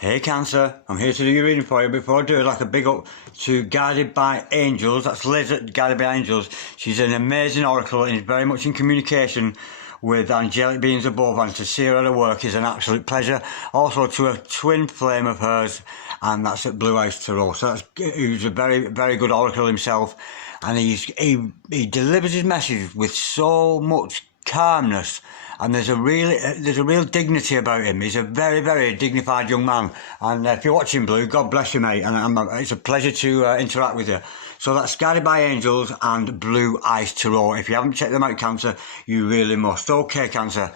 Hey Cancer, I'm here to do your reading for you. Before I do, I'd like a big up to Guided by Angels. That's Liz at Guided by Angels. She's an amazing oracle and is very much in communication with angelic beings above, and to see her at her work is an absolute pleasure. Also to a twin flame of hers, and that's at Blue Eyes Tarot. So who's a very, very good oracle himself, and he delivers his message with so much calmness, and there's a real dignity about him. He's a very, very dignified young man, and if you're watching Blue, God bless you, mate, and it's a pleasure to interact with you. So that's Guided by Angels and Blue Eyes Tarot. If you haven't checked them out, Cancer, you really must. Okay, Cancer,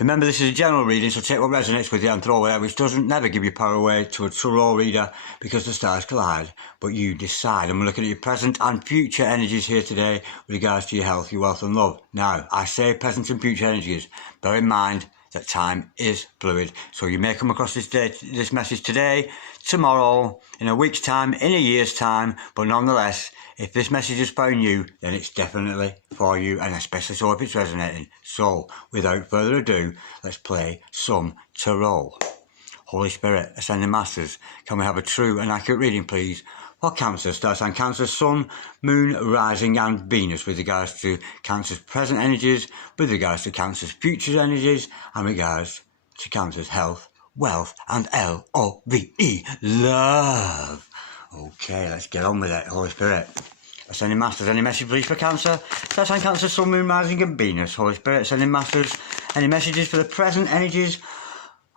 remember this is a general reading, so take what resonates with you and throw it out, which doesn't never give your power away to a tarot reader, because the stars collide, but you decide. And we're looking at your present and future energies here today with regards to your health, your wealth and love. Now, I say present and future energies. Bear in mind that time is fluid, so you may come across this message today, tomorrow, in a week's time, in a year's time, but nonetheless, if this message has found you, then it's definitely for you, and especially so if it's resonating. So, without further ado, let's play some tarot. Holy Spirit, Ascending Masters, can we have a true and accurate reading, please? For Cancer, star sign Cancer, Sun, Moon, Rising and Venus, with regards to Cancer's present energies, with regards to Cancer's future energies, and regards to Cancer's health, wealth and L-O-V-E, love. Okay, let's get on with it. Holy Spirit, Ascending Masters, any message please for Cancer? Star sign Cancer, Sun, Moon, Rising and Venus. Holy Spirit, Ascending Masters, any messages for the present energies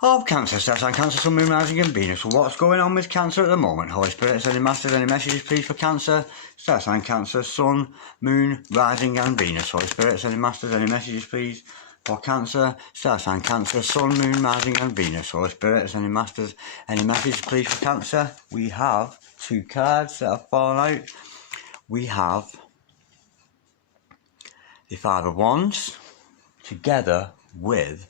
of Cancer, star sign Cancer, Sun, Moon, Rising and Venus. What's going on with Cancer at the moment? Holy Spirit, Ascending Masters, any messages please for Cancer? Star sign Cancer, Sun, Moon, Rising and Venus. Holy Spirit, Ascending Masters, any messages please for Cancer? Star sign Cancer, Sun, Moon, Rising and Venus. Holy Spirit, Ascending Masters, any messages please for Cancer? We have two cards that have fallen out. We have the Five of Wands together with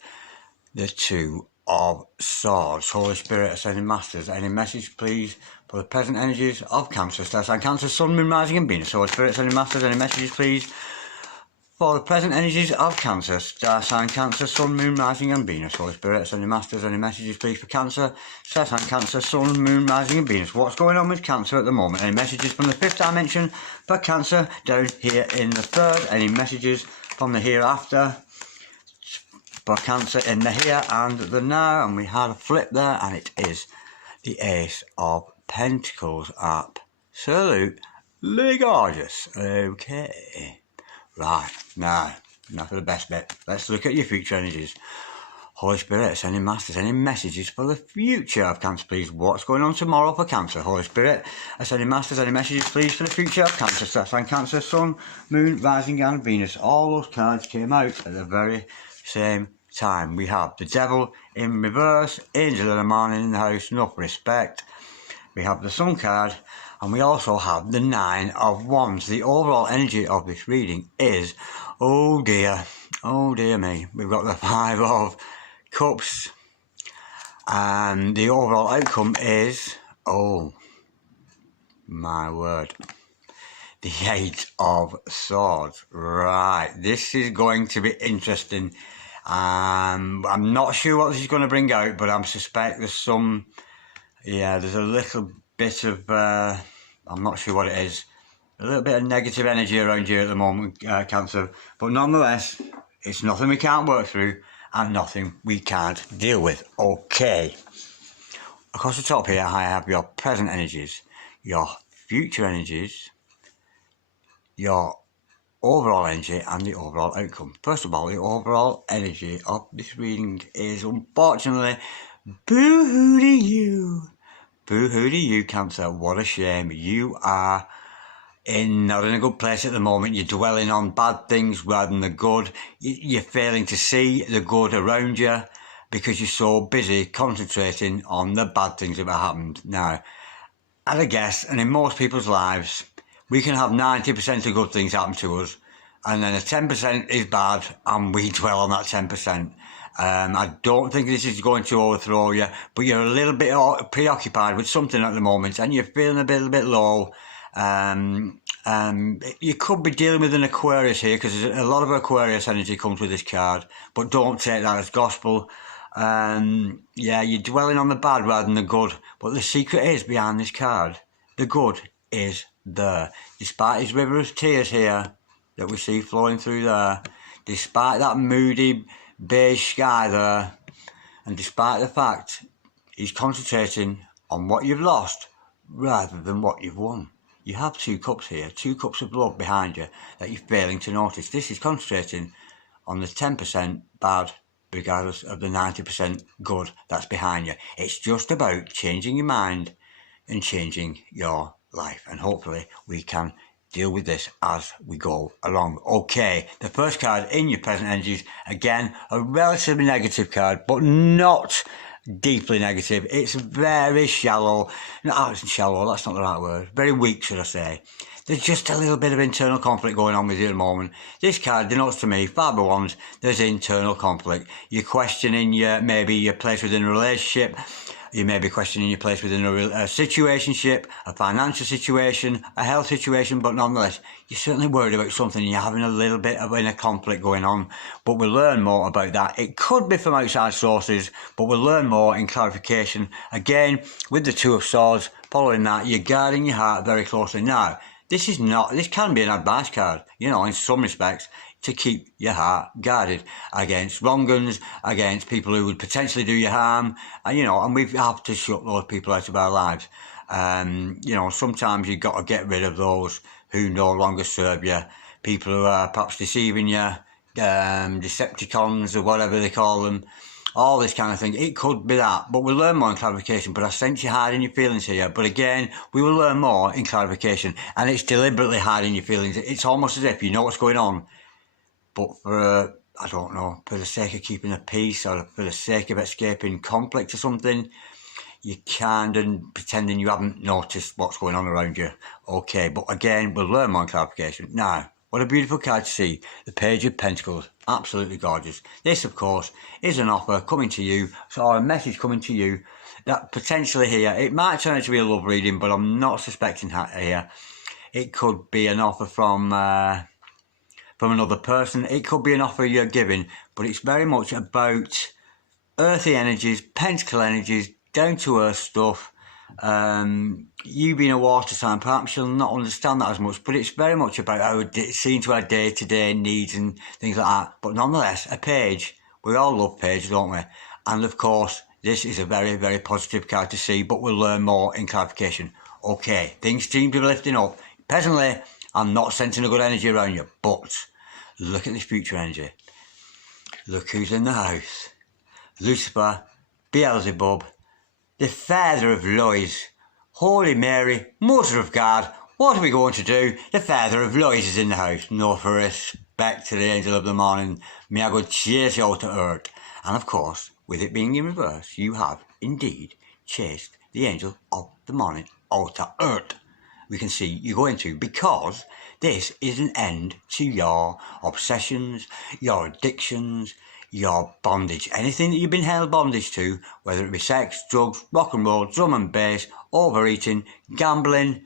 the Two of Swords. Holy Spirit, Ascending Masters, any message please for the present energies of Cancer? Star sign Cancer, Sun, Moon, Rising and Venus. Holy Spirit, Ascending Masters, any messages please for the present energies of Cancer? Star sign Cancer, Sun, Moon, Rising and Venus. Holy Spirit, Ascending Masters, any messages please for Cancer? Star sign Cancer, Sun, Moon, Rising and Venus. What's going on with Cancer at the moment? Any messages from the fifth dimension for Cancer down here in the third? Any messages from the hereafter for Cancer in the here and the now? And we had a flip there, and it is the Ace of Pentacles. Absolutely gorgeous. Okay, right, now for the best bit, let's look at your future energies. Holy Spirit, Ascending Masters, any messages for the future of Cancer please? What's going on tomorrow for Cancer? Holy Spirit, Ascending Masters, any messages please for the future of Cancer? Star sign Cancer, Sun, Moon, Rising and Venus. All those cards came out at the very same time. We have the Devil in reverse, Angel of the Morning in the house, enough respect. We have the Sun card, and we also have the Nine of Wands. The overall energy of this reading is, oh dear me, we've got the Five of Cups, and the overall outcome is, oh my word, the Eight of Swords. Right, this is going to be interesting. I'm not sure what this is going to bring out, but I suspect there's there's a little bit of, I'm not sure what it is, a little bit of negative energy around here at the moment, Cancer, but nonetheless, it's nothing we can't work through and nothing we can't deal with. Okay, across the top here I have your present energies, your future energies, your overall energy and the overall outcome. First of all, the overall energy of this reading is, unfortunately, boo-hoo to you. Boo-hoo to you, Cancer. What a shame. You are not in a good place at the moment. You're dwelling on bad things rather than the good. You're failing to see the good around you because you're so busy concentrating on the bad things that have happened. Now, as a guess, and in most people's lives, we can have 90% of good things happen to us, and then a 10% is bad, and we dwell on that 10%. I don't think this is going to overthrow you, but you're a little bit preoccupied with something at the moment, and you're feeling a bit low. You could be dealing with an Aquarius here, because a lot of Aquarius energy comes with this card, but don't take that as gospel. Yeah, you're dwelling on the bad rather than the good. But the secret is behind this card. The good is there. Despite his river of tears here that we see flowing through there, despite that moody beige sky there, and despite the fact he's concentrating on what you've lost rather than what you've won. You have 2 cups here, 2 cups of blood behind you that you're failing to notice. This is concentrating on the 10% bad regardless of the 90% good that's behind you. It's just about changing your mind and changing your life. And hopefully we can deal with this as we go along. Okay, the first card in your present energies, again, a relatively negative card, but not deeply negative. It's very shallow. No, it's shallow, that's not the right word. Very weak, should I say. There's just a little bit of internal conflict going on with you at the moment. This card denotes to me, 5 of Wands, there's internal conflict. You're questioning maybe your place within a relationship. You may be questioning your place within a situationship, a financial situation, a health situation, but nonetheless, you're certainly worried about something and you're having a little bit of inner conflict going on. But we'll learn more about that. It could be from outside sources, but we'll learn more in clarification. Again, with the 2 of Swords, following that, you're guarding your heart very closely. Now, this can be an advice card, in some respects, to keep your heart guarded against wrong-uns, against people who would potentially do you harm, and we have to shut those people out of our lives. Sometimes you've got to get rid of those who no longer serve you, people who are perhaps deceiving you, Decepticons or whatever they call them, all this kind of thing. It could be that, but we'll learn more in clarification. But I sense you hiding your feelings here. But again, we will learn more in clarification, and it's deliberately hiding your feelings. It's almost as if you know what's going on, but for the sake of keeping the peace or for the sake of escaping conflict or something, you kind of pretending you haven't noticed what's going on around you. Okay, but again, we'll learn more in clarification. Now, what a beautiful card to see. The Page of Pentacles. Absolutely gorgeous. This, of course, is an offer coming to you, or a message coming to you that potentially here, it might turn out to be a love reading, but I'm not suspecting that here. It could be an offer from another person. It could be an offer you're giving, but it's very much about earthy energies, pentacle energies, down to earth stuff. You being a water sign, perhaps you'll not understand that as much, but it's very much about seeing to our day-to-day needs and things like that. But nonetheless, a page, we all love pages, don't we? And of course, this is a very, very positive card to see, but we'll learn more in clarification. Okay, things seem to be lifting up. Presently, I'm not sensing a good energy around you, but look at this future energy. Look who's in the house. Lucifer, Beelzebub, the father of lies. Holy Mary, Mother of God, what are we going to do? The father of lies is in the house. No, for respect to the angel of the morning, may I go chase you out to earth. And of course, with it being in reverse, you have indeed chased the angel of the morning out to earth. We can see you go into, because this is an end to your obsessions, your addictions, your bondage. Anything that you've been held bondage to, whether it be sex, drugs, rock and roll, drum and bass, overeating, gambling,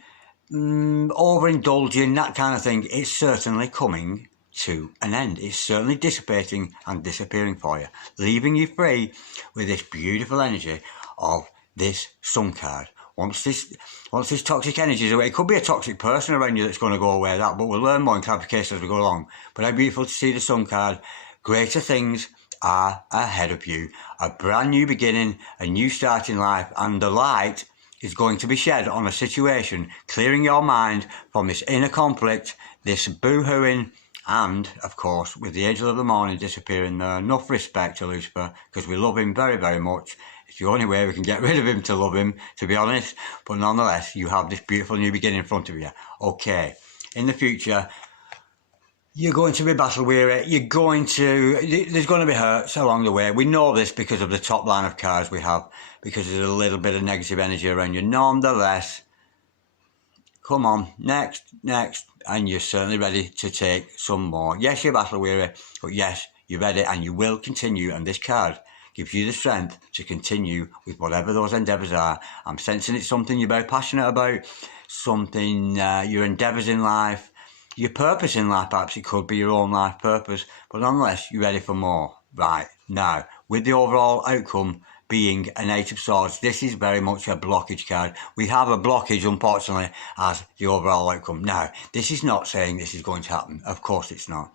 overindulging, that kind of thing, it's certainly coming to an end. It's certainly dissipating and disappearing for you, leaving you free with this beautiful energy of this Sun card. Once this toxic energy is away, it could be a toxic person around you that's going to go away, but we'll learn more in clarification as we go along. But how beautiful to see the Sun card. Greater things are ahead of you. A brand new beginning, a new start in life, and the light is going to be shed on a situation, clearing your mind from this inner conflict, this boo-hooing, and, of course, with the angel of the morning disappearing there, enough respect to Lucifer, because we love him very, very much. It's the only way we can get rid of him to love him, to be honest. But nonetheless, you have this beautiful new beginning in front of you. Okay, in the future, you're going to be battle weary. There's going to be hurts along the way. We know this because of the top line of cards we have, because there's a little bit of negative energy around you. Nonetheless, come on, next, and you're certainly ready to take some more. Yes, you're battle weary, but yes, you're ready, and you will continue, and this card gives you the strength to continue with whatever those endeavours are. I'm sensing it's something you're very passionate about, something, your endeavours in life, your purpose in life. Perhaps it could be your own life purpose, but nonetheless, you're ready for more. Right, now, with the overall outcome being an Eight of Swords. This is very much a blockage card. We have a blockage, unfortunately, as the overall outcome. Now, this is not saying this is going to happen. Of course it's not.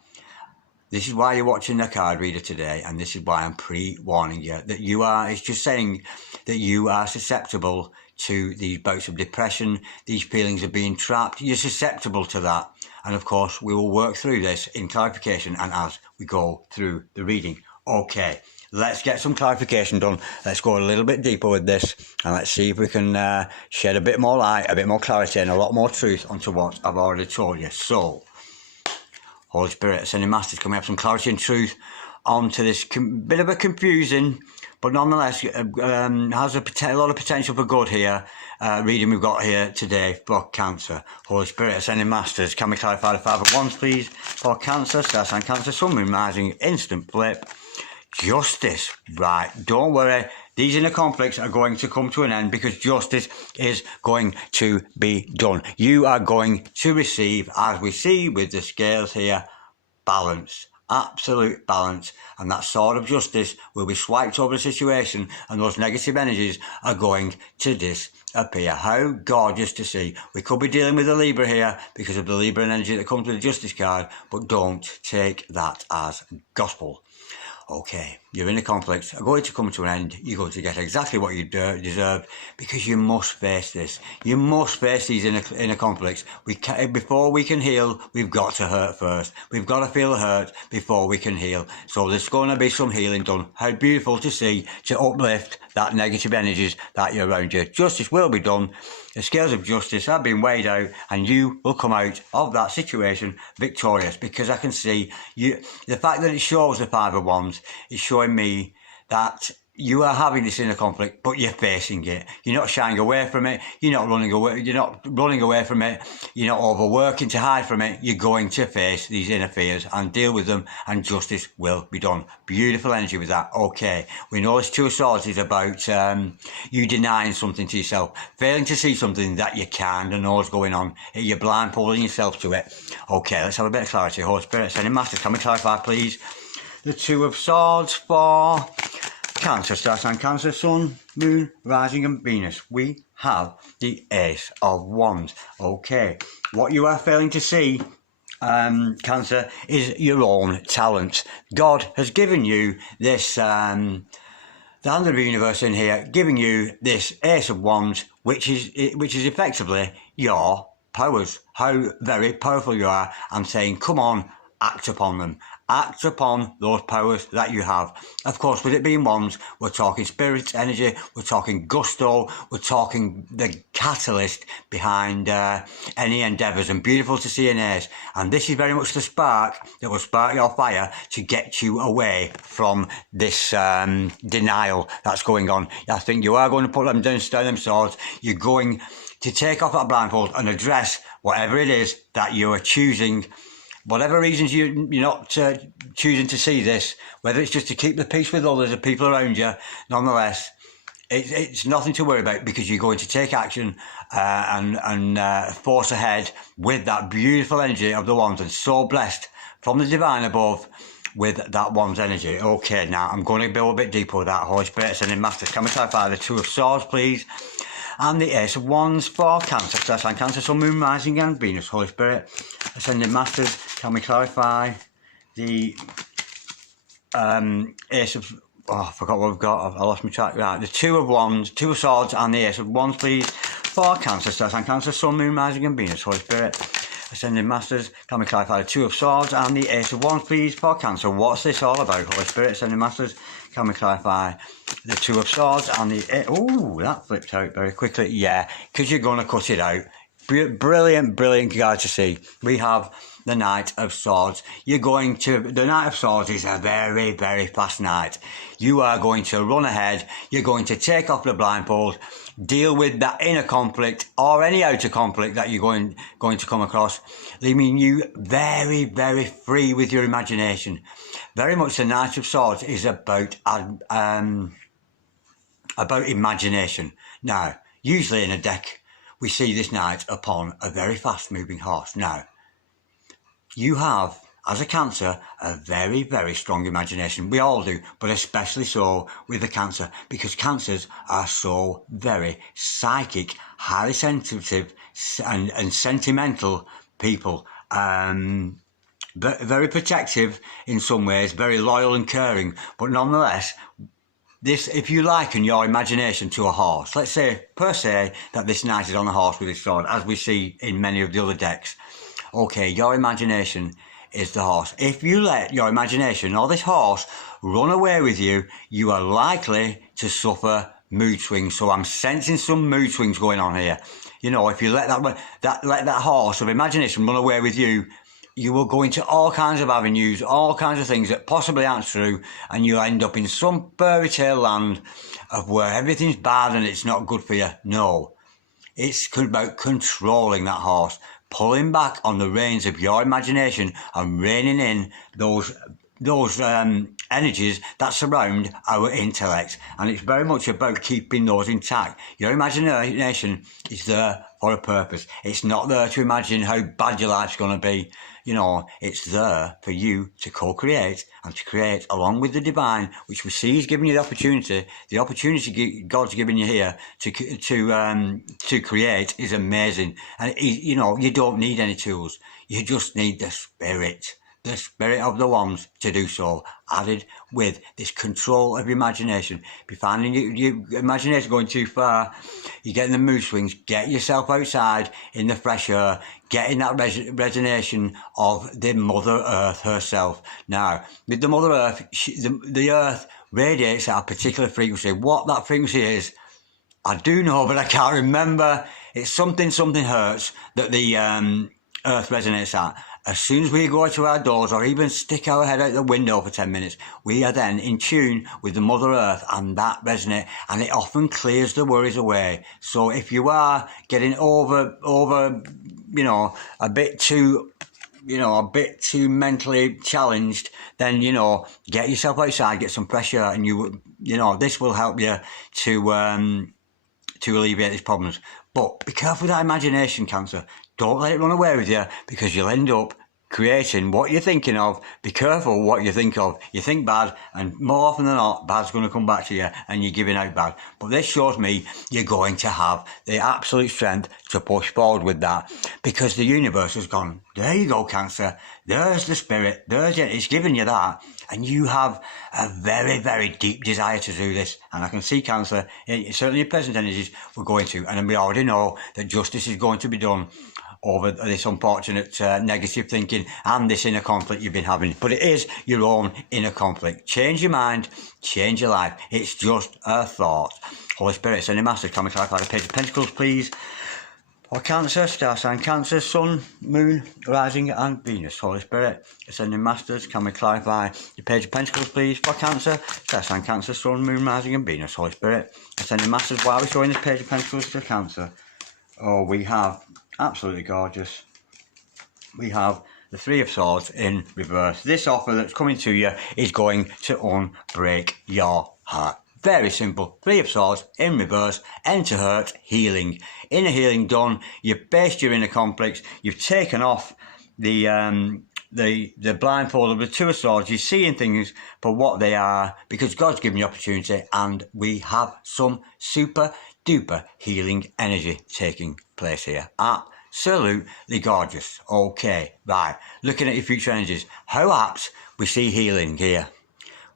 This is why you're watching the card reader today, and this is why I'm pre-warning you that you are, it's just saying that you are susceptible to these bouts of depression, these feelings of being trapped. You're susceptible to that. And of course, we will work through this in clarification and as we go through the reading. Okay, let's get some clarification done. Let's go a little bit deeper with this, and let's see if we can shed a bit more light, a bit more clarity, and a lot more truth onto what I've already told you. So, Holy Spirit, Ascending Masters, can we have some clarity and truth onto this bit of a confusing, but nonetheless has a lot of potential for good here, reading we've got here today for Cancer. Holy Spirit, Ascending Masters, can we clarify the Five of Wands, please, for Cancer, Star Sign Cancer, Sun, Moon, Rising, instant flip, Justice. Right, don't worry. These inner conflicts are going to come to an end because justice is going to be done. You are going to receive, as we see with the scales here, balance. Absolute balance. And that sword of justice will be swiped over the situation, and those negative energies are going to disappear. How gorgeous to see. We could be dealing with a Libra here because of the Libra energy that comes with the Justice card, but don't take that as gospel. Okay, your inner conflicts are going to come to an end. You're going to get exactly what you deserve because you must face this. You must face these inner conflicts. Before we can heal, we've got to hurt first. We've got to feel the hurt before we can heal. So there's going to be some healing done. How beautiful to see, to uplift that negative energies that you're around you. Justice will be done. The scales of justice have been weighed out, and you will come out of that situation victorious, because I can see you. The fact that it shows the Five of Wands is showing me that you are having this inner conflict, but you're facing it. You're not shying away from it. You're not running away. You're not running away from it. You're not overworking to hide from it. You're going to face these inner fears and deal with them, and justice will be done. Beautiful energy with that. Okay, we know this Two of Swords is about you denying something to yourself, failing to see something that you kind of know is going on. You're blindfolding yourself to it. Okay, let's have a bit of clarity. Holy Spirit, Ascending Masters, can we clarify, please? The Two of Swords for Cancer, Star Sign Cancer, Sun, Moon, Rising and Venus. We have the Ace of Wands. Okay, what you are failing to see, Cancer, is your own talents. God has given you this, the hand of the universe in here, giving you this Ace of Wands, which is effectively your powers. How very powerful you are. I'm saying, come on, act upon them. Act upon those powers that you have. Of course, with it being wands, we're talking spirit energy, we're talking gusto, we're talking the catalyst behind any endeavours, and beautiful to see an ace. And this is very much the spark that will spark your fire to get you away from this denial that's going on. I think you are going to put them down them swords. You're going to take off that blindfold and address whatever it is that you are choosing. Whatever reasons you're not choosing to see this, whether it's just to keep the peace with others, the people around you, nonetheless, it's nothing to worry about, because you're going to take action and force ahead with that beautiful energy of the wands, and so blessed from the divine above with that wands energy. Okay, now I'm going to go a bit deeper with that. Holy Spirit, Ascending Masters, can we clarify the Two of Swords, please? And the Ace of Wands for Cancer, Star Sign Cancer, Sun, Moon, Rising and Venus. Holy Spirit, Ascending Masters, can we clarify the Ace of... Oh, I forgot what we've got. I lost my track. Right, the Two of Wands, Two of Swords and the Ace of Wands, please, for Cancer, Star Sign Cancer, Sun, Moon, Rising and Venus. Holy Spirit, Ascending Masters, can we clarify the Two of Swords and the Ace of Wands, please, for Cancer? What's this all about? Holy Spirit, Ascending Masters, can we clarify the Two of Swords and the... Oh, that flipped out very quickly. Yeah, because you're going to cut it out. Brilliant, brilliant card to see. We have the Knight of Swords. You're going to... The Knight of Swords is a very, very fast knight. You are going to run ahead. You're going to take off the blindfold, deal with that inner conflict or any outer conflict that you're going to come across, leaving you very, very free with your imagination. Very much the Knight of Swords is about imagination. Now, usually in a deck, we see this knight upon a very fast-moving horse. Now, you have as a Cancer, a very, very strong imagination. We all do, but especially so with the Cancer, because Cancers are so very psychic, highly sensitive and sentimental people. Very protective in some ways, very loyal and caring, but nonetheless, this, if you liken your imagination to a horse, let's say, per se, that this knight is on a horse with his sword, as we see in many of the other decks. Okay, your imagination is the horse. If you let your imagination or this horse run away with you, you are likely to suffer mood swings. So I'm sensing some mood swings going on here. You know, if you let that horse of imagination run away with you, you will go into all kinds of avenues, all kinds of things that possibly aren't true, and you'll end up in some fairy tale land of where everything's bad and it's not good for you. No, it's about controlling that horse, pulling back on the reins of your imagination and reining in those energies that surround our intellect. And it's very much about keeping those intact. Your imagination is there for a purpose. It's not there to imagine how bad your life's going to be. You know, it's there for you to co-create and to create along with the divine, which we see is giving you the opportunity God's giving you here to create is amazing. And you know, you don't need any tools. You just need the spirit of the ones to do so, added with this control of your imagination. If you're finding your imagination going too far, you're getting the mood swings, get yourself outside in the fresh air, getting that resonation of the Mother Earth herself. Now, with the Mother Earth, the Earth radiates at a particular frequency. What that frequency is, I do know, but I can't remember. It's something hertz that the Earth resonates at. As soon as we go to our doors or even stick our head out the window for 10 minutes, we are then in tune with the Mother Earth, and that resonates, and it often clears the worries away. So if you are getting over, you know, a bit too mentally challenged, then, you know, get yourself outside, get some fresh air, and you know, this will help you to alleviate these problems. But be careful with that imagination, Cancer. Don't let it run away with you, because you'll end up creating what you're thinking of. Be careful what you think of. You think bad, and more often than not, bad's going to come back to you and you're giving out bad. But this shows me you're going to have the absolute strength to push forward with that, because the universe has gone, there you go, Cancer. There's the spirit. There's it. It's giving you that. And you have a very, very deep desire to do this. And I can see, Cancer, certainly your present energies, we're going to. And we already know that justice is going to be done over this unfortunate negative thinking and this inner conflict you've been having. But it is your own inner conflict. Change your mind, change your life. It's just a thought. Holy Spirit, sending masters, can we clarify the Page of Pentacles, please? For Cancer, star sign Cancer, Sun, Moon, Rising and Venus. Holy Spirit, ascending masters, can we clarify the Page of Pentacles, please? For Cancer, star sign Cancer, Sun, Moon, Rising and Venus. Holy Spirit, ascending masters, why are we showing this Page of Pentacles to Cancer? Oh, we have, absolutely gorgeous, we have the Three of Swords in reverse. This offer that's coming to you is going to unbreak your heart. Very simple. Three of Swords in reverse, end to hurt, healing. Inner healing done. You've based your inner conflicts. You've taken off the blindfold of the Two of Swords. You're seeing things for what they are, because God's given you opportunity, and we have some super duper healing energy taking place here. Absolutely gorgeous. Okay, right. Looking at your future energies, how apt we see healing here.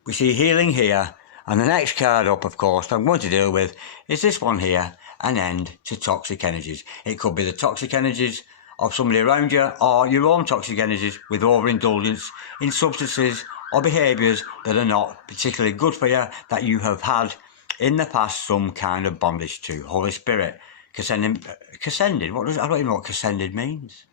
We see healing here. And the next card up, of course, I'm going to deal with is this one here, an end to toxic energies. It could be the toxic energies of somebody around you, or your own toxic energies with overindulgence in substances or behaviours that are not particularly good for you, that you have had in the past some kind of bondage to. Holy Spirit, Cassended, I don't even know what Cassended means.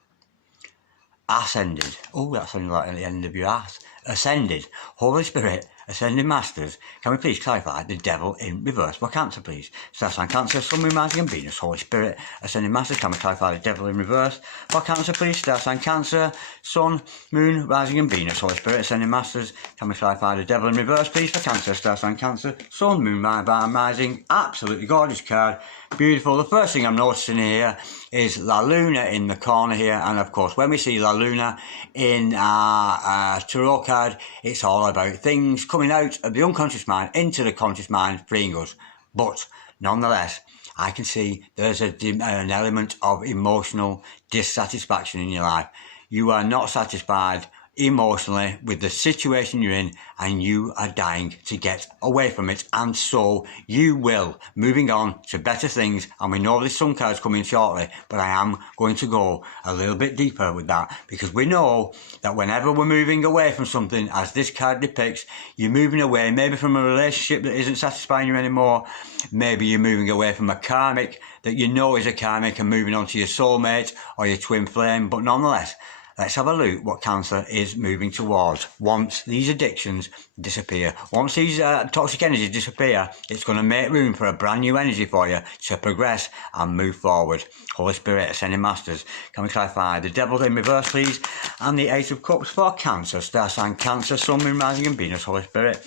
Ascended, oh, that sounds like at the end of your ass. Ascended, Holy Spirit, Ascending Masters, can we please clarify the Devil in reverse for Cancer, please? Star sign Cancer, Sun, Moon, Rising and Venus, Holy Spirit. Ascending Masters, can we clarify the Devil in reverse for Cancer, please? Star sign Cancer, Sun, Moon, Rising and Venus, Holy Spirit. Ascending Masters, can we clarify the Devil in reverse, please, for Cancer? Star sign Cancer, Sun, Moon, Rising. Absolutely gorgeous card. Beautiful. The first thing I'm noticing here is La Luna in the corner here, and of course when we see La Luna in our tarot card, it's all about things coming out of the unconscious mind into the conscious mind, freeing us. But nonetheless, I can see there's an element of emotional dissatisfaction in your life. You are not satisfied emotionally with the situation you're in, and you are dying to get away from it, and so you will, moving on to better things. And we know this Sun card's coming shortly, but I am going to go a little bit deeper with that, because we know that whenever we're moving away from something, as this card depicts, you're moving away maybe from a relationship that isn't satisfying you anymore. Maybe you're moving away from a karmic that you know is a karmic and moving on to your soulmate or your twin flame. But nonetheless, let's have a look what Cancer is moving towards. Once these addictions disappear, once these toxic energies disappear, it's going to make room for a brand new energy for you to progress and move forward. Holy Spirit, Ascending Masters, can we clarify the Devil in reverse, please? And the Ace of Cups for Cancer. Star sign Cancer, Sun, Moon, Rising and Venus. Holy Spirit,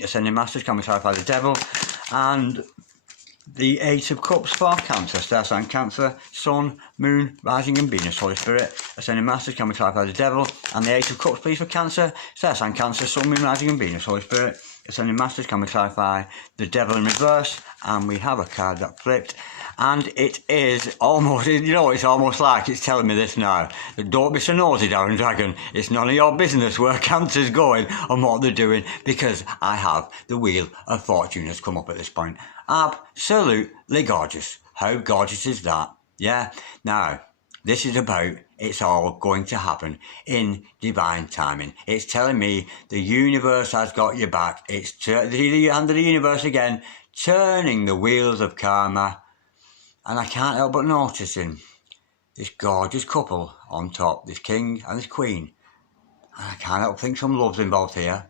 Ascending Masters, can we clarify the Devil? And the Eight of Cups for Cancer. Star sign Cancer, Sun, Moon, Rising and Venus. Holy Spirit, Ascending Masters, can we clarify the Devil? And the Eight of Cups, please, for Cancer. Star sign Cancer, Sun, Moon, Rising and Venus. Holy Spirit, Ascending Masters, can we clarify the Devil in reverse? And we have a card that flipped. And it is almost, you know, it's almost like it's telling me this now. That don't be so nosy, Darren Dragon. It's none of your business where Cancer's going and what they're doing, because I have the Wheel of Fortune has come up at this point. Absolutely gorgeous. How gorgeous is that? Yeah. Now, this is about it's all going to happen in divine timing. It's telling me the universe has got your back. It's the hand of the universe again, turning the wheels of karma. And I can't help but noticing this gorgeous couple on top, this king and this queen. And I can't help but think some love's involved here.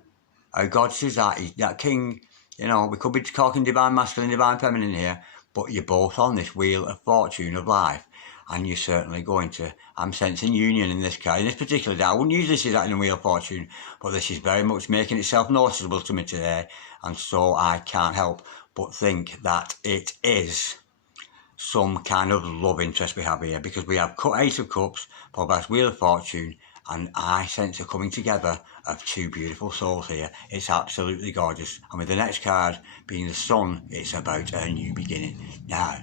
How gorgeous is that? That king, you know, we could be talking divine masculine, divine feminine here, but you're both on this Wheel of Fortune of life. And you're certainly going to, I'm sensing union in this card. In this particular day, I wouldn't usually see that in the Wheel of Fortune, but this is very much making itself noticeable to me today. And so I can't help but think that it is some kind of love interest we have here, because we have Ace of Cups, followed by Wheel of Fortune, and I sense a coming together of two beautiful souls here. It's absolutely gorgeous. And with the next card being the Sun, it's about a new beginning. Now,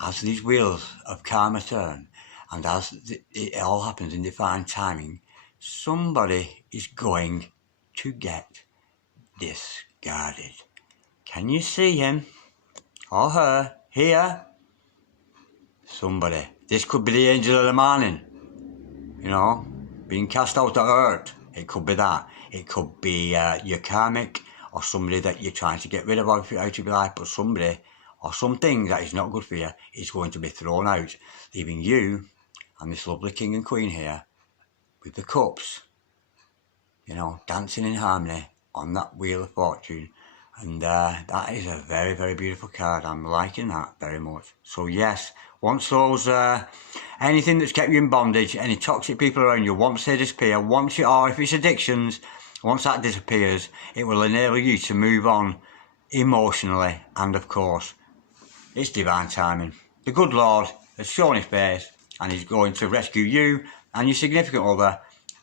as these wheels of karma turn, and as it all happens in divine timing, somebody is going to get discarded. Can you see him or her here? Somebody. This could be the angel of the morning, you know, being cast out of earth. It could be that. It could be your karmic, or somebody that you're trying to get rid of out of your life, but somebody or something that is not good for you is going to be thrown out, leaving you and this lovely king and queen here with the cups, you know, dancing in harmony on that Wheel of Fortune. And that is a very, very beautiful card. I'm liking that very much. So yes, once those, anything that's kept you in bondage, any toxic people around you, once they disappear, once you, or if it's addictions, once that disappears, it will enable you to move on emotionally. And of course, it's divine timing. The good Lord has shown his face, and he's going to rescue you and your significant other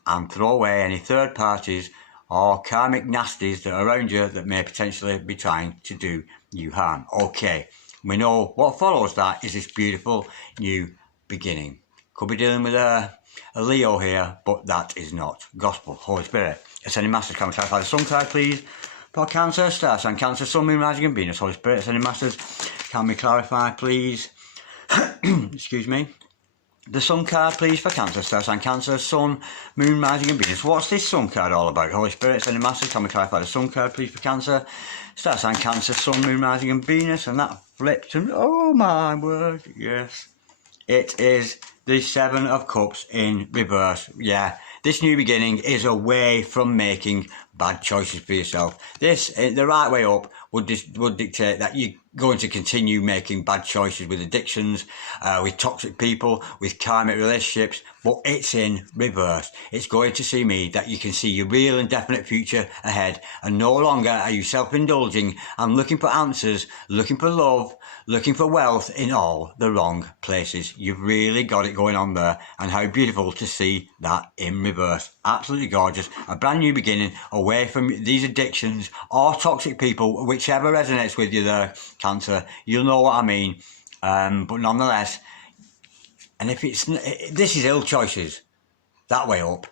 and throw away any third parties or karmic nasties that are around you that may potentially be trying to do you harm. Okay, we know what follows that is this beautiful new beginning. Could be dealing with a Leo here, but that is not gospel. Holy Spirit, Ascending Masters, can we clarify the Sun card, please? For Cancer, Star sign Cancer, Sun, Moon, Rising and Venus. Holy Spirit, Ascending Masters, can we clarify, please? Excuse me. The Sun card, please, for Cancer. Star sign Cancer, Sun, Moon, Rising and Venus. What's this Sun card all about? Holy Spirit, Ascending Masters, can we clarify the Sun card, please, for Cancer? Star sign Cancer, Sun, Moon, Rising and Venus. And that flipped, and oh my word, yes. It is the Seven of Cups in reverse. Yeah, this new beginning is away from making bad choices for yourself. This, the right way up, would dictate that you're going to continue making bad choices with addictions, with toxic people, with karmic relationships, but it's in reverse. It's going to see me that you can see your real and definite future ahead, and no longer are you self-indulging and looking for answers, looking for love, looking for wealth in all the wrong places. You've really got it going on there, and how beautiful to see that in reverse. Absolutely gorgeous. A brand new beginning away from these addictions or toxic people, whichever resonates with you there, Cancer. You'll know what I mean. But nonetheless, and if this is ill choices, that way up,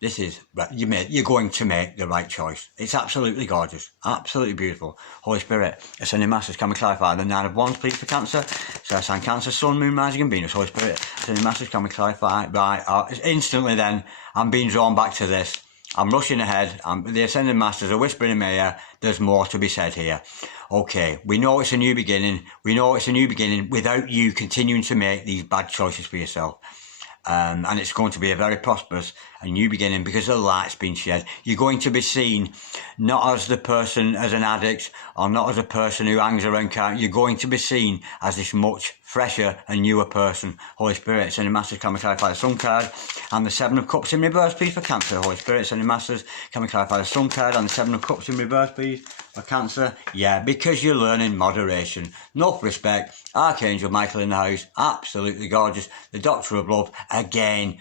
this is, you're going to make the right choice. It's absolutely gorgeous, absolutely beautiful. Holy Spirit, Ascending Masters, can we clarify the 9 of Wands, please, for Cancer? So sign Cancer, Sun, Moon, Rising and Venus. Holy Spirit, Ascending Masters, can we clarify? Right, instantly then, I'm being drawn back to this. I'm rushing ahead. The Ascending Masters are whispering in my ear. There's more to be said here. Okay, we know it's a new beginning. We know it's a new beginning without you continuing to make these bad choices for yourself. And it's going to be a very prosperous and new beginning because the light's been shed. You're going to be seen not as the person, as an addict, or not as a person who hangs around. You're going to be seen as this much fresher and newer person. Holy Spirit, Ascending Masters, can we clarify the Sun card and the 7 of Cups in reverse, please, for Cancer? Holy Spirit, Ascending Masters, can we clarify the Sun card and the 7 of Cups in reverse, please, for Cancer? Yeah, because you're learning moderation. Enough respect. Archangel Michael in the house. Absolutely gorgeous. The Doctor of Love. Again,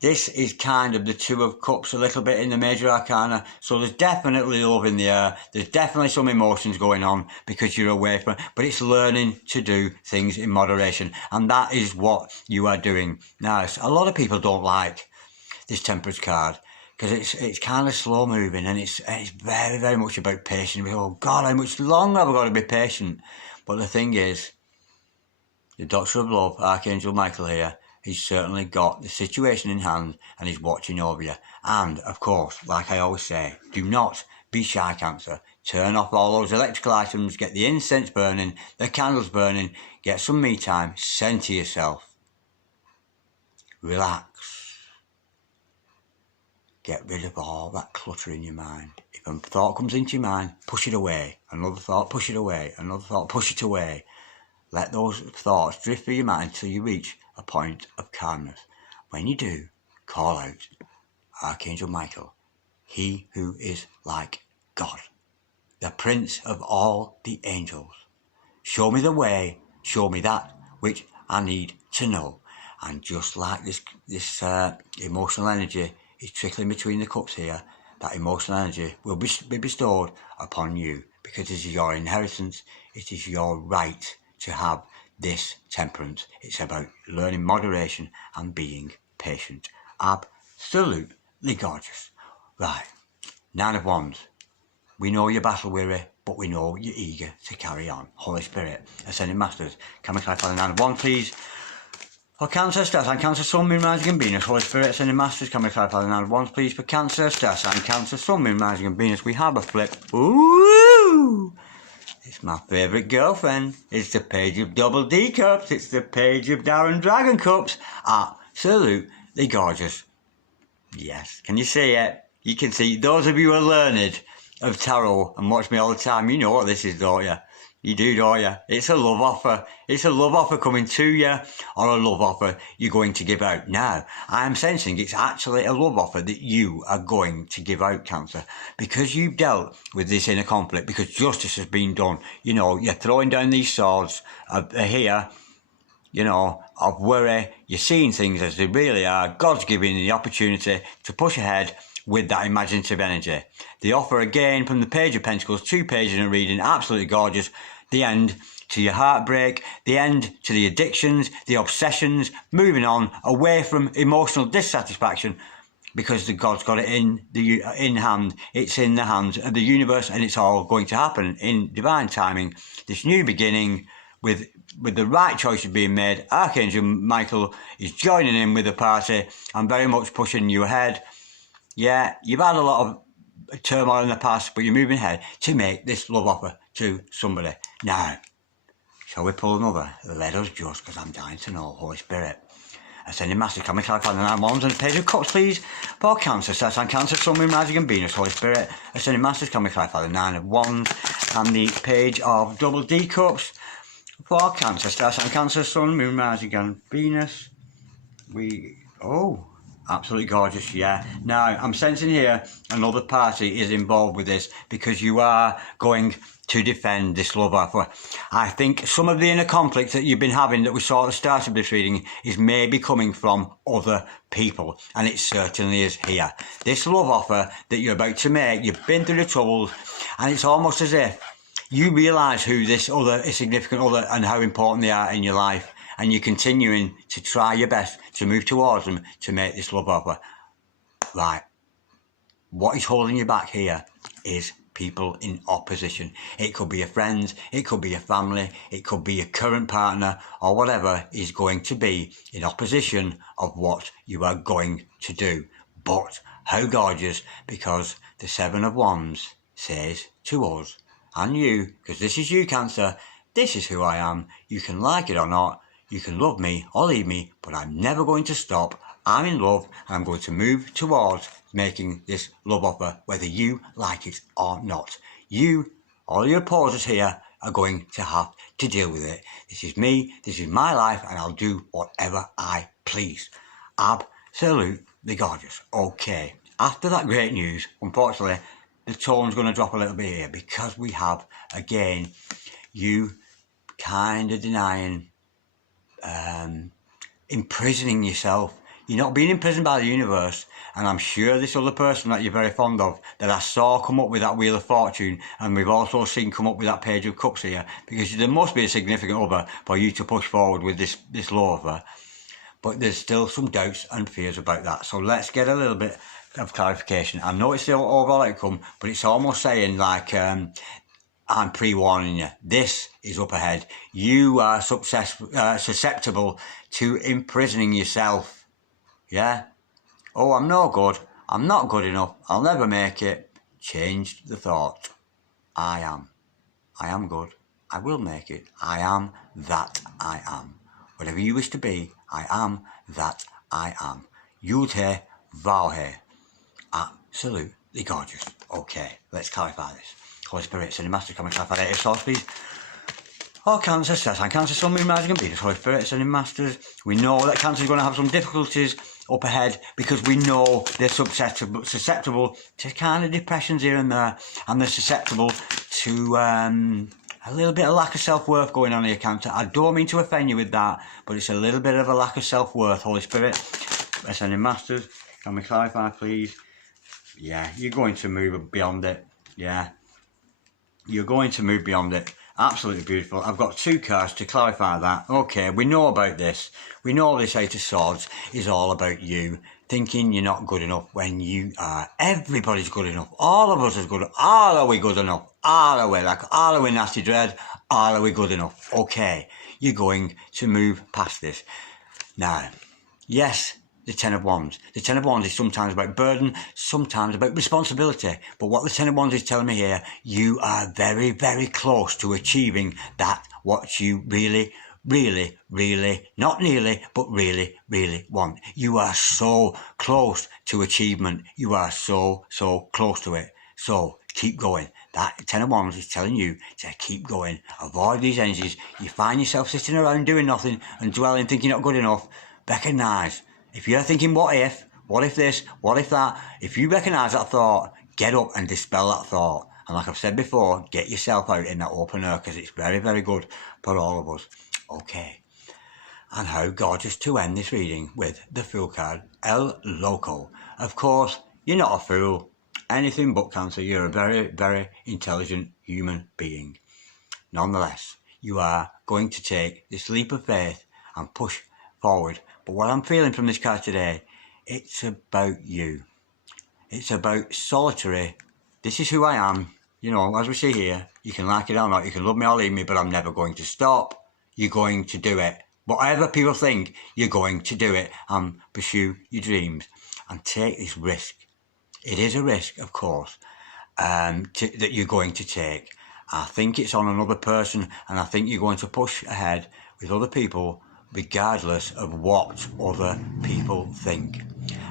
this is kind of the 2 of Cups a little bit in the major arcana. So there's definitely love in the air. There's definitely some emotions going on because you're away from it. But it's learning to do things in moderation. And that is what you are doing. Now, a lot of people don't like this Temperance card because it's kind of slow moving, and it's very, very much about patience. Oh God, how much longer have I got to be patient? But the thing is, the Doctor of Love, Archangel Michael here, he's certainly got the situation in hand and he's watching over you. And of course, like I always say, do not be shy, Cancer. Turn off all those electrical items, get the incense burning, the candles burning, get some me time, centre yourself. Relax. Get rid of all that clutter in your mind. If a thought comes into your mind, push it away. Another thought, push it away. Another thought, push it away. Let those thoughts drift through your mind until you reach a point of calmness. When you do, call out Archangel Michael, he who is like God, the Prince of all the angels. Show me the way, show me that which I need to know. And just like this emotional energy is trickling between the cups here, that emotional energy will be bestowed upon you because it is your inheritance, it is your right to have this temperance. It's about learning moderation and being patient. Absolutely gorgeous. Right, 9 of Wands. We know you're battle weary, but we know you're eager to carry on. Holy Spirit, Ascending Masters, can we clarify the 9 of Wands, please? For Cancer, Star Sign, Cancer, Sun, Moon, Rising and Venus. Holy Spirit, Ascending Masters, can we clarify the 9 of Wands, please? For Cancer, Star Sign, Cancer, Sun, Moon, Rising and Venus. We have a flip. Ooh! It's my favourite girlfriend. It's the Page of Double D Cups. It's the Page of Darren Dragon Cups. Absolutely gorgeous. Yes. Can you see it? You can see. Those of you who are learned of tarot and watch me all the time, you know what this is, don't you? You do, don't you? It's a love offer. It's a love offer coming to you, or a love offer you're going to give out. Now, I am sensing it's actually a love offer that you are going to give out, Cancer, because you've dealt with this inner conflict, because justice has been done. You know, you're throwing down these swords here, you know, of worry. You're seeing things as they really are. God's giving you the opportunity to push ahead with that imaginative energy. The offer again from the Page of Pentacles, 2 pages in a reading, absolutely gorgeous. The end to your heartbreak, the end to the addictions, the obsessions, moving on away from emotional dissatisfaction, because the God's got it in hand. It's in the hands of the universe, and it's all going to happen in divine timing. This new beginning with the right choices being made. Archangel Michael is joining in with the party and very much pushing you ahead. Yeah, you've had a lot of turmoil in the past, but you're moving ahead to make this love offer to somebody. Now, shall we pull another? Let us just, because I'm dying to know, Holy Spirit. Ascending Masters, can we clarify the 9 wands and the Page of Cups, please? For Cancer, Stars and Cancer, Sun, Moon, Rising and Venus, Holy Spirit. Ascending Masters, can we clarify the 9 of Wands and the Page of Double D Cups? For Cancer, Stars and Cancer, Sun, Moon, Rising and Venus. Absolutely gorgeous, yeah. Now, I'm sensing here another party is involved with this because you are going to defend this love offer. I think some of the inner conflict that you've been having that we saw at the start of this reading is maybe coming from other people, and it certainly is here. This love offer that you're about to make, you've been through the troubles, and it's almost as if you realise who this other significant other and how important they are in your life. And you're continuing to try your best to move towards them to make this love offer. Right. What is holding you back here is people in opposition. It could be your friends, it could be your family, it could be your current partner, or whatever is going to be in opposition of what you are going to do. But how gorgeous, because the 7 of Wands says to us, and you, because this is you, Cancer, this is who I am. You can like it or not. You can love me or leave me, but I'm never going to stop. I'm in love and I'm going to move towards making this love offer, whether you like it or not. You, all your opposers here, are going to have to deal with it. This is me, this is my life, and I'll do whatever I please. Absolutely gorgeous. Okay, after that great news, unfortunately, the tone's going to drop a little bit here because we have, again, you kind of denying imprisoning yourself. You're not being imprisoned by the universe, and I'm sure this other person that you're very fond of, that I saw come up with that Wheel of Fortune, and we've also seen come up with that Page of Cups here, because there must be a significant other for you to push forward with this law offer. But there's still some doubts and fears about that. So let's get a little bit of clarification. I know it's still overall outcome, but it's almost saying like, I'm pre-warning you, this is up ahead. You are susceptible to imprisoning yourself. Yeah? Oh, I'm no good. I'm not good enough. I'll never make it. Change the thought. I am. I am good. I will make it. I am that I am. Whatever you wish to be, I am that I am. Yud He, Vav He. Absolutely gorgeous. Okay, let's clarify this. Holy Spirit, Ascending Master, come and clarify it. Source, please. Oh, Cancer, Stars and Cancer, Sun, Moon, Rising and Venus, Holy Spirit, Ascending Masters. We know that Cancer is going to have some difficulties up ahead because we know they're susceptible to kind of depressions here and there, and they're susceptible to a little bit of lack of self-worth going on here, Cancer. I don't mean to offend you with that, but it's a little bit of a lack of self-worth. Holy Spirit, Ascending Masters, can we clarify, please? Yeah, you're going to move beyond it. Yeah. You're going to move beyond it. Absolutely beautiful. I've got 2 cards to clarify that. Okay, we know about this. We know this 8 of Swords is all about you thinking you're not good enough when you are. Everybody's good enough. All of us are good enough. Are we good enough? Are we nasty dread? Are we good enough? Okay, you're going to move past this. Now, yes, the 10 of Wands. The 10 of Wands is sometimes about burden, sometimes about responsibility. But what the 10 of Wands is telling me here, you are very, very close to achieving that, what you really, really, really, not nearly, but really, really want. You are so close to achievement. You are so, so close to it. So keep going. That 10 of Wands is telling you to keep going. Avoid these energies. You find yourself sitting around doing nothing and dwelling, thinking you're not good enough. Recognise. If you're thinking, what if this, what if that, if you recognise that thought, get up and dispel that thought. And like I've said before, get yourself out in that open air because it's very, very good for all of us. Okay. And how gorgeous to end this reading with the Fool card, El Loco. Of course, you're not a fool. Anything but, Cancer. You're a very, very intelligent human being. Nonetheless, you are going to take this leap of faith and push forward. But what I'm feeling from this card today, it's about you. It's about solitary. This is who I am. You know, as we see here, you can like it or not, you can love me or leave me, but I'm never going to stop. You're going to do it. Whatever people think, you're going to do it and pursue your dreams and take this risk. It is a risk, of course, that you're going to take. I think it's on another person, and I think you're going to push ahead with other people, regardless of what other people think.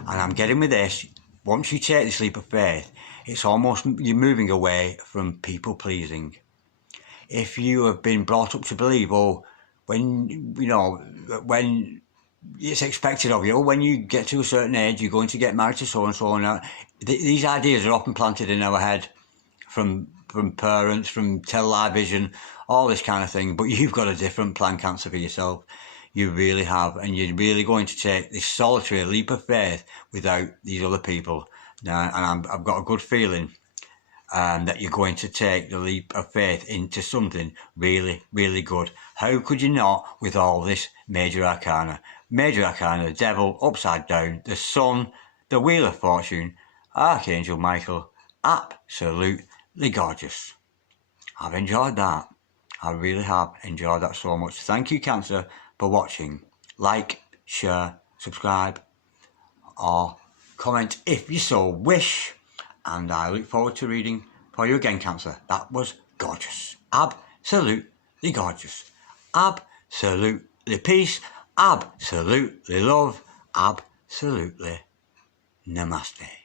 And I'm getting with this, once you take this leap of faith, it's almost, you're moving away from people pleasing. If you have been brought up to believe, when it's expected of you, when you get to a certain age, you're going to get married to so and so, and these ideas are often planted in our head from parents, from television, all this kind of thing. But you've got a different plan, Cancer, for yourself. You really have, and you're really going to take this solitary leap of faith without these other people. Now, and I've got a good feeling that you're going to take the leap of faith into something really, really good. How could you not, with all this major arcana? Major arcana, the devil, upside down, the sun, the wheel of fortune, Archangel Michael, absolutely gorgeous. I've enjoyed that. I really have enjoyed that so much. Thank you, Cancer, for watching. Like, share, subscribe, or comment if you so wish. And I look forward to reading for you again, Cancer. That was gorgeous. Absolutely gorgeous. Absolutely peace. Absolutely love. Absolutely namaste.